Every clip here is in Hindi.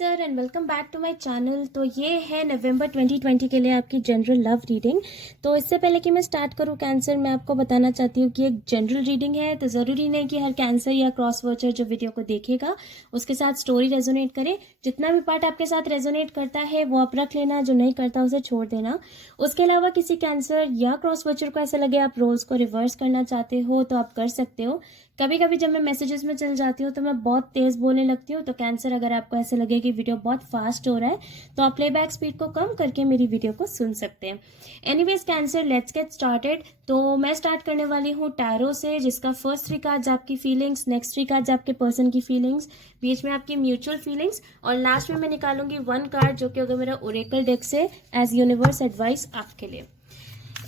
Cancer and welcome back to my channel. तो ये है नवंबर 2020 के लिए आपकी जनरल लव रीडिंग। तो इससे पहले कि मैं स्टार्ट करूँ कैंसर, मैं आपको बताना चाहती हूँ कि एक जनरल रीडिंग है, तो ज़रूरी नहीं कि हर कैंसर या क्रॉस वॉचर जो वीडियो को देखेगा उसके साथ स्टोरी रेजोनेट करे। जितना भी पार्ट आपके साथ रेजोनेट करता है वो आप रख लेना, जो नहीं करता उसे छोड़ देना। उसके अलावा किसी कैंसर या क्रॉस वॉचर को ऐसा लगे आप रोल्स को रिवर्स करना चाहते हो तो आप कर सकते हो। कभी कभी जब मैं मैसेजेस में चल जाती हूँ तो मैं बहुत तेज़ बोलने लगती हूँ, तो कैंसर अगर आपको ऐसे लगे कि वीडियो बहुत फास्ट हो रहा है तो आप प्लेबैक स्पीड को कम करके मेरी वीडियो को सुन सकते हैं। Anyways cancer, let's get started. तो मैं स्टार्ट करने वाली हूँ टैरो से, जिसका फर्स्ट 3 कार्ड्स आपकी फीलिंग्स, नेक्स्ट 3 कार्ड्स आपके पर्सन की फीलिंग्स, बीच में आपकी म्यूचुअल फीलिंग्स, और लास्ट में मैं निकालूंगी 1 कार्ड जो कि होगा मेरा ओरेकल डेक से एज यूनिवर्स एडवाइस आपके लिए।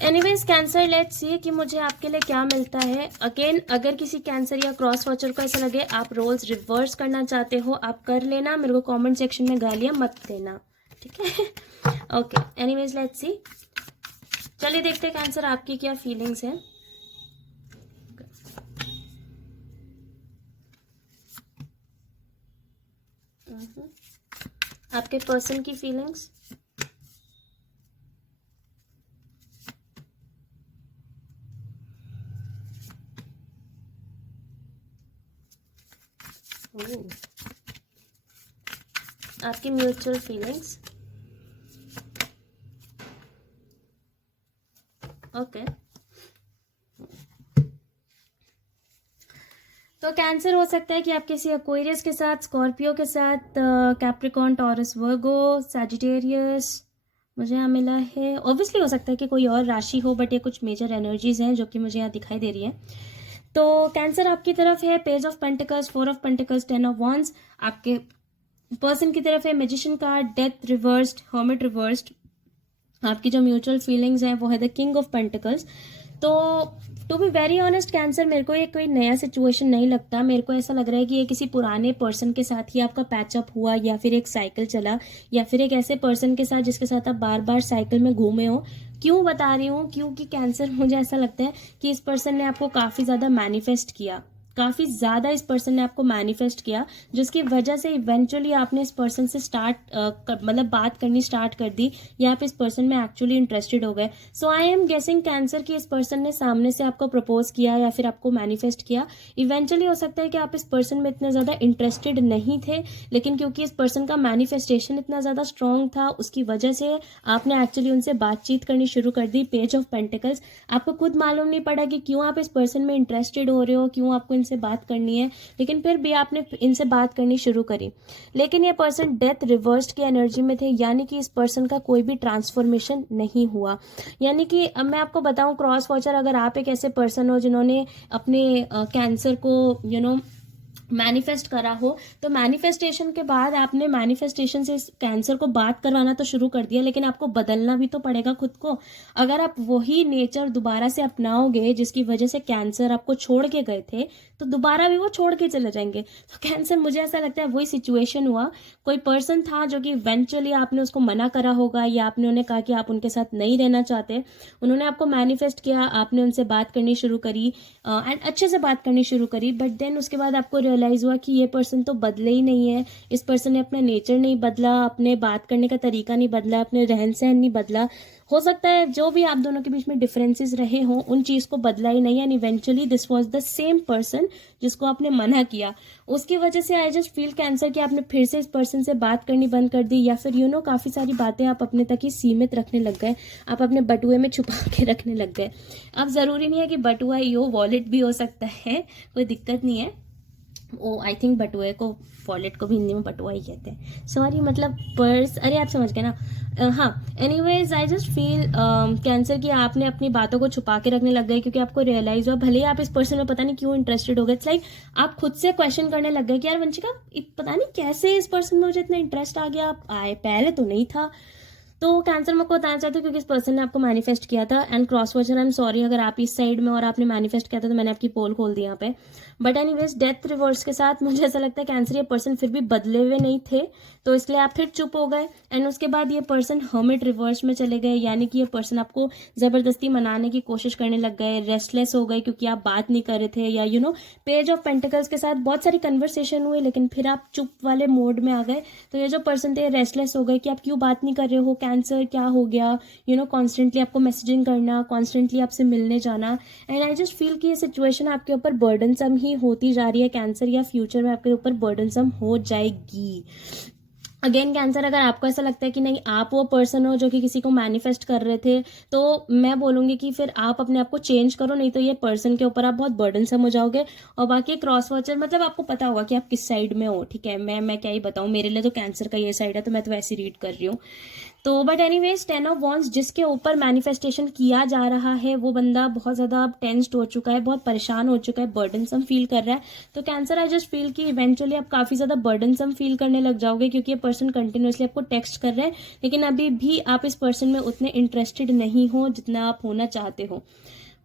एनीवेज कैंसर, लेट्स सी कि मुझे आपके लिए क्या मिलता है। अगेन, अगर किसी कैंसर या क्रॉस वॉचर को ऐसा लगे आप रोल्स रिवर्स करना चाहते हो, आप कर लेना, मेरे को कमेंट सेक्शन में गालियां मत देना, ठीक है? Okay, anyways let's see. चलिए देखते हैं कैंसर आपकी क्या फीलिंग्स हैं। आपके पर्सन की फीलिंग्स, आपकी म्यूचुअल फीलिंग्स, ओके। तो कैंसर हो सकता है कि आप किसी एक्वेरियस के साथ, स्कॉर्पियो के साथ, कैप्रिकॉन, टॉरस, वर्गो, सैजिटेरियस मुझे यहाँ मिला है। ऑब्वियसली हो सकता है कि कोई और राशि हो, बट ये कुछ मेजर एनर्जीज हैं जो कि मुझे यहाँ दिखाई दे रही है। तो कैंसर आपकी तरफ है page of pentacles, 4 of pentacles, 10 of wands. आपके पर्सन की तरफ है magician card, death reversed, hermit reversed. आपकी जो म्यूचुअल फीलिंग्स हैं वो है द किंग ऑफ पेंटिकल्स। तो to be very honest cancer, मेरे को ये कोई नया सिचुएशन नहीं लगता। मेरे को ऐसा लग रहा है कि ये किसी पुराने पर्सन के साथ ही आपका पैचअप हुआ, या फिर एक साइकिल चला, या फिर एक ऐसे पर्सन के साथ जिसके साथ आप बार बार साइकिल में घूमे हो। क्यों बता रही हूँ? क्योंकि कैंसर, मुझे ऐसा लगता है कि इस पर्सन ने आपको काफ़ी ज़्यादा मैनिफेस्ट किया, काफ़ी ज़्यादा इस पर्सन ने आपको मैनिफेस्ट किया, जिसकी वजह से इवेंचुअली आपने इस पर्सन से मतलब बात करनी स्टार्ट कर दी, या आप इस पर्सन में एक्चुअली इंटरेस्टेड हो गए। सो आई एम गेसिंग कैंसर कि इस पर्सन ने सामने से आपको प्रपोज किया या फिर आपको मैनिफेस्ट किया। इवेंचुअली हो सकता है कि आप इस पर्सन में इतने ज़्यादा इंटरेस्टेड नहीं थे, लेकिन क्योंकि इस पर्सन का मैनिफेस्टेशन इतना ज़्यादा स्ट्रॉन्ग था, उसकी वजह से आपने एक्चुअली उनसे बातचीत करनी शुरू कर दी। पेज ऑफ पेंटिकल्स, आपको खुद मालूम नहीं पड़ा कि क्यों आप इस पर्सन में इंटरेस्टेड हो रहे हो, क्यों आपको इनसे बात करनी है, लेकिन फिर भी आपने इनसे बात करनी शुरू करी। लेकिन ये पर्सन डेथ रिवर्स्ड की एनर्जी में थे, यानी कि इस पर्सन का कोई भी ट्रांसफॉर्मेशन नहीं हुआ। यानी कि अब मैं आपको बताऊं, क्रॉस वॉचर, अगर आप एक ऐसे पर्सन हो जिन्होंने अपने कैंसर को मैनिफेस्ट करा हो, तो मैनिफेस्टेशन के बाद आपने मैनिफेस्टेशन से इस कैंसर को बात करवाना तो शुरू कर दिया, लेकिन आपको बदलना भी तो पड़ेगा खुद को। अगर आप वही नेचर दोबारा से अपनाओगे जिसकी वजह से कैंसर आपको छोड़ के गए थे, तो दोबारा भी वो छोड़ के चले जाएंगे। तो कैंसर, मुझे ऐसा लगता है वही सिचुएशन हुआ। कोई पर्सन था जो कि इवेंचुअली आपने उसको मना करा होगा, या आपने उन्हें कहा कि आप उनके साथ नहीं रहना चाहते। उन्होंने आपको मैनिफेस्ट किया, आपने उनसे बात करनी शुरू करी, एंड अच्छे से बात करनी शुरू करी, बट देन उसके बाद आपको रियलाइज हुआ कि ये पर्सन तो बदले ही नहीं है। इस पर्सन ने अपना नेचर नहीं बदला, अपने बात करने का तरीका नहीं बदला, अपने रहन सहन नहीं बदला। हो सकता है जो भी आप दोनों के बीच में डिफरेंसेस रहे हों, उन चीज़ को बदला ही नहीं, and eventually this was the same person जिसको आपने मना किया। उसकी वजह से आई जस्ट फील कैंसर कि आपने फिर से इस पर्सन से बात करनी बंद कर दी, या फिर काफ़ी सारी बातें आप अपने तक ही सीमित रखने लग गए, आप अपने बटुए में छुपा के रखने लग गए। अब ज़रूरी नहीं है कि बटुआ ही हो, वॉलेट भी हो सकता है, कोई दिक्कत नहीं है। आई थिंक बटुए को, वॉलेट को भी हिंदी में बटुआ ही कहते हैं, सॉरी, मतलब पर्स, अरे आप समझ गए ना। हाँ, anyways I just feel cancer कि आपने अपनी बातों को छुपा के रखने लग गए, क्योंकि आपको रियलाइज हुआ, भले ही आप इस पर्सन में पता नहीं क्यों इंटरेस्टेड हो गए। इट्स लाइक आप खुद से क्वेश्चन करने लग गए कि यार वंशिका, पता नहीं कैसे इस पर्सन में मुझे इतना इंटरेस्ट आ गया, आए पहले तो नहीं था। तो कैंसर मैं आपको बताना चाहती हूँ क्योंकि इस पर्सन ने आपको मैनिफेस्ट किया था। And cross version, I am sorry अगर आप इस साइड में और आपने मैनिफेस्ट किया था तो मैंने आपकी पोल खोल दी यहाँ पे। बट एनीवेज, डेथ रिवर्स के साथ मुझे ऐसा लगता है कैंसर ये पर्सन फिर भी बदले हुए नहीं थे, तो इसलिए आप फिर चुप हो गए। एंड उसके बाद ये पर्सन हर्मिट रिवर्स में चले गए, यानी कि ये पर्सन आपको जबरदस्ती मनाने की कोशिश करने लग गए, रेस्टलेस हो गए क्योंकि आप बात नहीं कर रहे थे, या पेज ऑफ पेंटिकल्स के साथ बहुत सारी कन्वर्सेशन हुई लेकिन फिर आप चुप वाले मोड में आ गए। तो ये जो पर्सन थे रेस्टलेस हो गए कि आप क्यों बात नहीं कर रहे हो, कैंसर क्या हो गया, कॉन्स्टेंटली आपको मैसेजिंग करना, कॉन्स्टेंटली आपसे मिलने जाना। एंड आई जस्ट फील कि ये सिचुएशन आपके ऊपर बर्डनसम ही होती जा रही है कैंसर, या फ्यूचर में आपके ऊपर बर्डनसम हो जाएगी। अगेन कैंसर, अगर आपको ऐसा लगता है कि नहीं आप वो पर्सन हो जो कि किसी को मैनिफेस्ट कर रहे थे, तो मैं बोलूँगी कि फिर आप अपने आप को चेंज करो, नहीं तो ये पर्सन के ऊपर आप बहुत बर्डनसम हो जाओगे। और बाकी क्रॉस वॉचर, मतलब आपको पता होगा कि आप किस साइड में हो, ठीक है। मैं क्या ही बताऊँ, मेरे लिए तो कैंसर का ये साइड है तो मैं तो वैसे रीड कर रही हूँ। तो बट एनीवेज, 10 ऑफ वॉन्ड्स जिसके ऊपर मैनिफेस्टेशन किया जा रहा है वो बंदा बहुत ज़्यादा टेंस्ड हो चुका है, बहुत परेशान हो चुका है, बर्डनसम फील कर रहा है। तो कैंसर, आई जस्ट फील कि इवेंचुअली आप काफ़ी ज़्यादा बर्डनसम फील करने लग जाओगे क्योंकि ये पर्सन कंटिन्यूसली आपको टेक्स्ट कर रहे हैं, लेकिन अभी भी आप इस पर्सन में उतने इंटरेस्टेड नहीं हो जितना आप होना चाहते हो।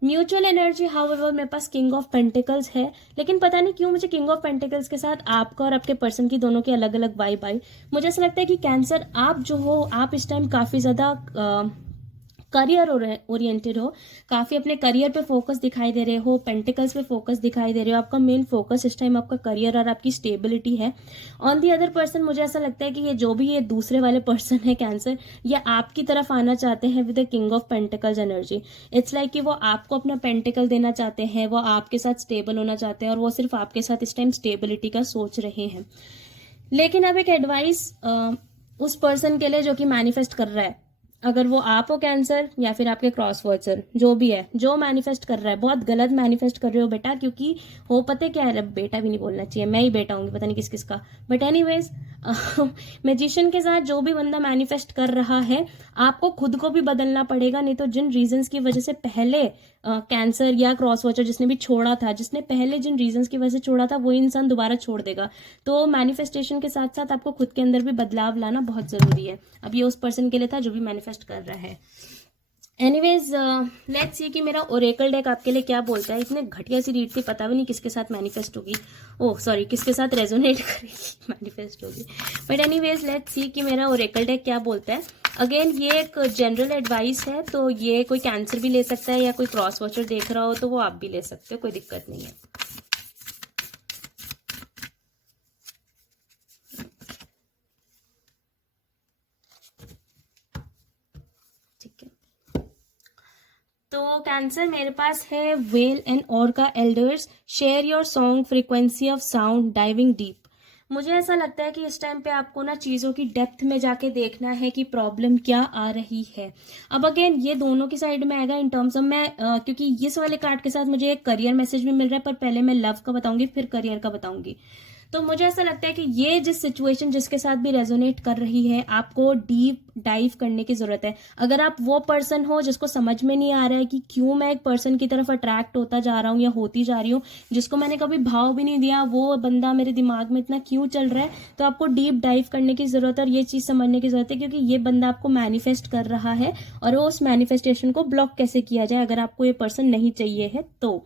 म्यूचुअल एनर्जी, हाउएवर मेरे पास किंग ऑफ पेंटिकल्स है, लेकिन पता नहीं क्यों मुझे किंग ऑफ पेंटिकल्स के साथ आपका और आपके पर्सन की दोनों की अलग अलग वाइब आई। मुझे ऐसा लगता है कि कैंसर, आप जो हो, आप इस टाइम काफ़ी ज़्यादा करियर ओरिएंटेड हो, काफ़ी अपने करियर पे फोकस दिखाई दे रहे हो, पेंटिकल्स पे फोकस दिखाई दे रहे हो, आपका मेन फोकस इस टाइम आपका करियर और आपकी स्टेबिलिटी है। ऑन दी अदर पर्सन, मुझे ऐसा लगता है कि ये जो भी ये दूसरे वाले पर्सन है कैंसर, ये आपकी तरफ आना चाहते हैं with the king of pentacles energy. It's like कि वो आपको अपना पेंटिकल देना चाहते हैं, वो आपके साथ स्टेबल होना चाहते हैं, और वो सिर्फ आपके साथ इस टाइम स्टेबिलिटी का सोच रहे हैं। लेकिन अब एक एडवाइस उस पर्सन के लिए जो कि मैनिफेस्ट कर रहा है, अगर वो आप हो कैंसर या फिर आपके क्रॉस वॉचर, जो भी है जो मैनिफेस्ट कर रहा है, बहुत गलत मैनिफेस्ट कर रहे हो बेटा, क्योंकि हो पता क्या है, बेटा भी नहीं बोलना चाहिए, मैं ही बेटा हूँगी, पता नहीं किस किस का। बट एनीवेज, मैजिशियन के साथ जो भी बंदा मैनिफेस्ट कर रहा है, आपको खुद को भी बदलना पड़ेगा, नहीं तो जिन रीजंस की वजह से पहले कैंसर या क्रॉस वॉचर जिसने भी छोड़ा था, जिसने पहले जिन रीजंस की वजह से छोड़ा था, वो इंसान दोबारा छोड़ देगा। तो मैनिफेस्टेशन के साथ साथ आपको खुद के अंदर भी बदलाव लाना बहुत जरूरी है। अब ये उस पर्सन के लिए था जो भी मैनिफेस्ट कर रहा है। एनीवेज, लेट्स सी कि मेरा ओरेकल डेक आपके लिए क्या बोलता है। इतने घटिया सी रीड थी, पता भी नहीं किसके साथ मैनिफेस्ट होगी, ओह सॉरी किसके साथ रेजोनेट करेगी, मैनिफेस्ट होगी। बट एनीवेज, लेट्स सी कि मेरा ओरेकल डेक क्या बोलता है। अगेन ये एक जनरल एडवाइस है, तो ये कोई कैंसर भी ले सकता है या कोई क्रॉस वॉचर देख रहा हो तो वो आप भी ले सकते हो, कोई दिक्कत नहीं है। ठीक है, तो कैंसर मेरे पास है well and orca elders, share your song, frequency of sound, diving deep. मुझे ऐसा लगता है कि इस टाइम पे आपको ना चीज़ों की डेप्थ में जाके देखना है कि प्रॉब्लम क्या आ रही है। अब अगेन ये दोनों की साइड में आएगा इन टर्म्स ऑफ, मैं क्योंकि इस वाले कार्ड के साथ मुझे एक करियर मैसेज भी मिल रहा है, पर पहले मैं लव का बताऊंगी फिर करियर का बताऊंगी। तो मुझे ऐसा लगता है कि ये जिस सिचुएशन जिसके साथ भी रेजोनेट कर रही है, आपको डीप डाइव करने की जरूरत है। अगर आप वो पर्सन हो जिसको समझ में नहीं आ रहा है कि क्यों मैं एक पर्सन की तरफ अट्रैक्ट होता जा रहा हूँ या होती जा रही हूँ, जिसको मैंने कभी भाव भी नहीं दिया, वो बंदा मेरे दिमाग में इतना क्यों चल रहा है, तो आपको डीप डाइव करने की जरूरत है और ये चीज समझने की जरूरत है, क्योंकि ये बंदा आपको मैनिफेस्ट कर रहा है और वो उस मैनिफेस्टेशन को ब्लॉक कैसे किया जाए अगर आपको ये पर्सन नहीं चाहिए है तो।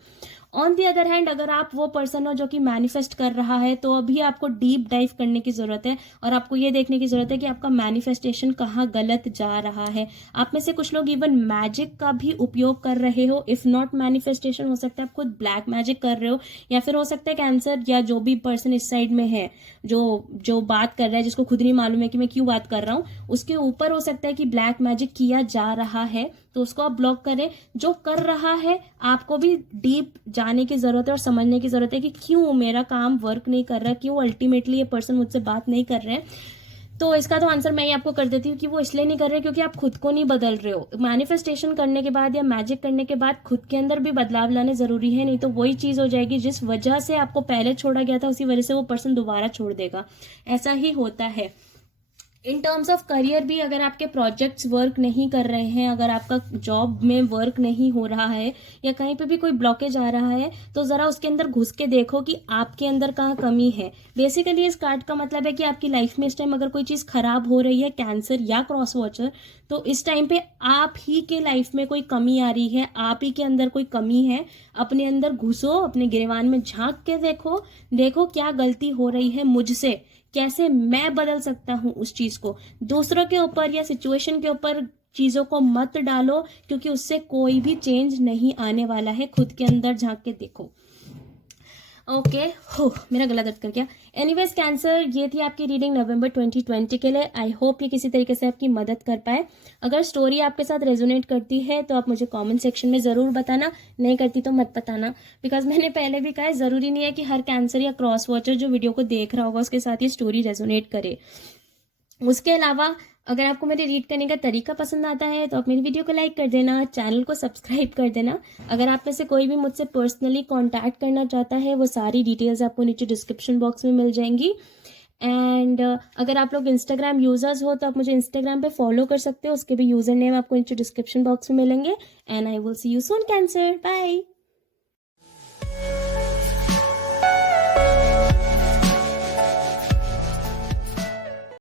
ऑन दी अदर हैंड, अगर आप वो पर्सन हो जो कि मैनिफेस्ट कर रहा है, तो अभी आपको डीप डाइव करने की जरूरत है और आपको ये देखने की जरूरत है कि आपका मैनिफेस्टेशन कहाँ गलत जा रहा है। आप में से कुछ लोग इवन मैजिक का भी उपयोग कर रहे हो, इफ नॉट मैनिफेस्टेशन, हो सकता है आप खुद ब्लैक मैजिक कर रहे हो, या फिर हो सकता है कैंसर या जो भी पर्सन इस साइड में है जो बात कर रहा है, जिसको खुद नहीं मालूम है कि मैं क्यों बात कर रहा हूँ, उसके ऊपर हो सकता है कि ब्लैक मैजिक किया जा रहा है, तो उसको आप ब्लॉक करें। जो कर रहा है आपको भी डीप जाने की जरूरत है और समझने की जरूरत है कि क्यों मेरा काम वर्क नहीं कर रहा, क्यों अल्टीमेटली ये पर्सन मुझसे बात नहीं कर रहे हैं। तो इसका तो आंसर मैं ही आपको कर देती हूँ कि वो इसलिए नहीं कर रहे क्योंकि आप खुद को नहीं बदल रहे हो। मैनिफेस्टेशन करने के बाद या मैजिक करने के बाद खुद के अंदर भी बदलाव लाने जरूरी है, नहीं तो वही चीज हो जाएगी जिस वजह से आपको पहले छोड़ा गया था, उसी वजह से वो पर्सन दोबारा छोड़ देगा। ऐसा ही होता है। इन टर्म्स ऑफ करियर भी अगर आपके प्रोजेक्ट्स वर्क नहीं कर रहे हैं, अगर आपका जॉब में वर्क नहीं हो रहा है या कहीं पे भी कोई ब्लॉकेज आ रहा है, तो ज़रा उसके अंदर घुस के देखो कि आपके अंदर कहाँ कमी है। बेसिकली इस कार्ड का मतलब है कि आपकी लाइफ में इस टाइम अगर कोई चीज़ खराब हो रही है, कैंसर या क्रॉस वॉचर, तो इस टाइम पे आप ही के लाइफ में कोई कमी आ रही है, आप ही के अंदर कोई कमी है। अपने अंदर घुसो, अपने गिरवान में झांक के देखो, देखो क्या गलती हो रही है मुझसे, कैसे मैं बदल सकता हूँ उस चीज को। दूसरों के ऊपर या सिचुएशन के ऊपर चीजों को मत डालो, क्योंकि उससे कोई भी चेंज नहीं आने वाला है। खुद के अंदर झांक के देखो। ओके, हो मेरा गला दर्द कर गया। एनीवेज कैंसर, ये थी आपकी रीडिंग नवंबर 2020 के लिए। आई होप ये किसी तरीके से आपकी मदद कर पाए। अगर स्टोरी आपके साथ रेजोनेट करती है तो आप मुझे कमेंट सेक्शन में ज़रूर बताना, नहीं करती तो मत बताना। बिकॉज मैंने पहले भी कहा है, ज़रूरी नहीं है कि हर कैंसर या क्रॉस वॉचर जो वीडियो को देख रहा होगा उसके साथ ये स्टोरी रेजोनेट करे। उसके अलावा अगर आपको मेरे रीड करने का तरीका पसंद आता है तो आप मेरी वीडियो को लाइक कर देना, चैनल को सब्सक्राइब कर देना। अगर आप में से कोई भी मुझसे पर्सनली कांटेक्ट करना चाहता है, वो सारी डिटेल्स आपको नीचे डिस्क्रिप्शन बॉक्स में मिल जाएंगी। एंड अगर आप लोग इंस्टाग्राम यूजर्स हो तो आप मुझे इंस्टाग्राम पे फॉलो कर सकते हो, उसके भी यूजर नेम आपको नीचे डिस्क्रिप्शन बॉक्स में मिलेंगे। And I will see you soon cancer, bye.